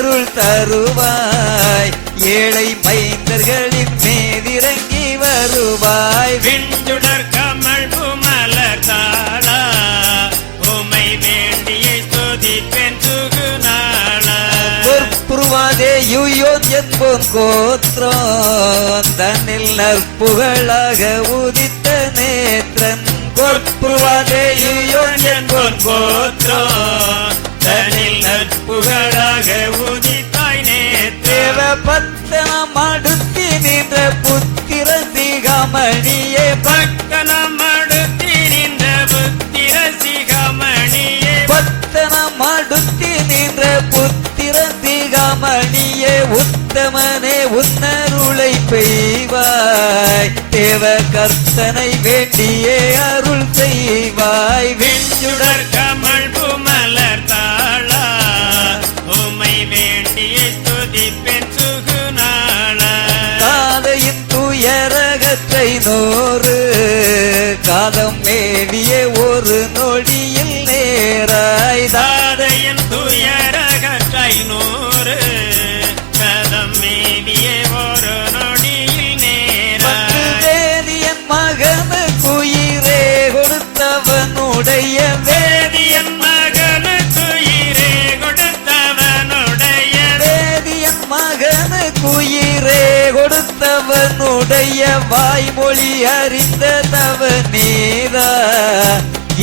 அருள் தருவாய். ஏழை மைந்தர்களின் மேதிறங்கி வருவாய். விண்சுடர் கமல் புமலர் தாளா உமை வேண்டியை ஸ்துதிப்பேன் சுகுநாளா. பொற்புருவாதே யுயோன் என்போன் கோத்ரோன் தன்னில் நற்புகழாக உதித்த நேத்திரன். பொற்புருவாதே யுயோன் என்போன் கோத்ரோன் தனில் நற்புகழாக உதித்தாய் நேத்திரன். தேவ பத்தனம் அடுத்தி நின்ற புத்திர சிகாமணியே. பக்கனம் அடுத்தி நின்ற புத்திர சிகாமணியே. பத்தனம் அடுத்தி நின்ற புத்திர சிகாமணியே. உத்தமனே உன்னருளை பெய்வாய். தேவ கர்த்தனை வேண்டியே அருள் செய்வாய். விண்சுடர் கமல் புமலர் தாளா உமை வேண்டியை ஸ்துதிப்பேன் சுகுநாளா. காதையின் துயரகற்றை நூறு காதம் மேவிய ஒரு நொடியில் நேராய். தாதையின் துயரகற்றை நூறு கதம் மேவிய ஒரு நொடியில் நேராய். வேதியன் மகனுக்கு உயிரே கொடுத்தவனுடைய வேதியன் மகனுக்கு உயிரே கொடுத்தவனுடைய வேதியன் மகனுக்கு உயிரே கொடுத்தவனுடைய வாய்மொழி அறிந்த தவ நீதா.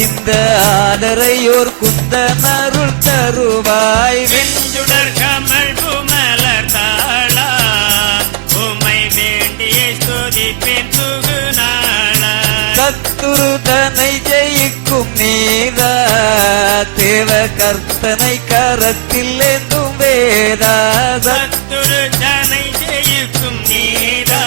இந்த ஆதரையோர் குந்தன் அருள் தருவாய். விண்சுடர் கமல் புமலர் தாளா உமை வேண்டியை ஸ்துதிப்பேன் சுகுநாளா. சத்துருதனை ஜெயிக்கும் நீதா. தேவ கர்த்தனை கரத்தில் ஏந்தும் வேதா. சத்துரு ஜனை ஜெயிக்கும் நீதா.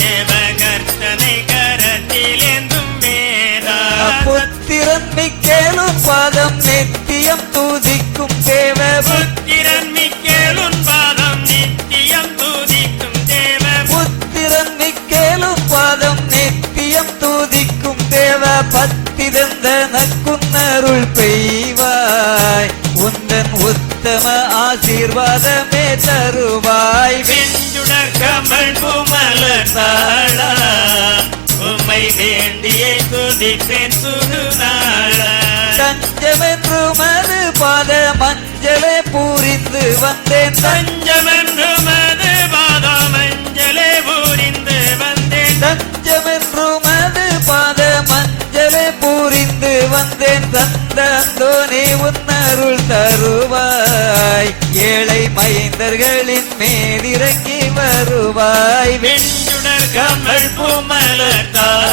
தேவகர்த்தனை கரத்தில் ஏந்தும் வேதா. புத்திரன் மிக்கேலும் பாதம் நித்தியம் தூதிக்கும் தேவ. புத்திரன் மிக்கேலுன் பாதம் நித்தியம் தூதிக்கும் தேவ. புத்திரன் மிக்கேலும் பாதம் நித்தியம் தூதிக்கும் தேவ. பத்திரந்தனக்குன்னருள் பெய்வாய். உந்தன் உத்தம ஆசீர்வாதமே தருவாய். விண்சுடர் கமல் புமலர் தாளா உமை வேண்டியை துதிப்பேன் சுகுநாளா. தஞ்சமென்று மது பாத மஞ்சளே பூரிந்து வந்தேன். தஞ்சமென்று மது பாதம் மஞ்சளே பூரிந்து வந்தேன். தஞ்சமென்று மது பாத மஞ்சளே பூரிந்து வந்தேன். தந்தோனே உன்னருள் தருவாய். ஏழை மைந்தர்களின் மேதிறங்கி வருவாய். விண்சுடர் கமல் புமலர் தாளா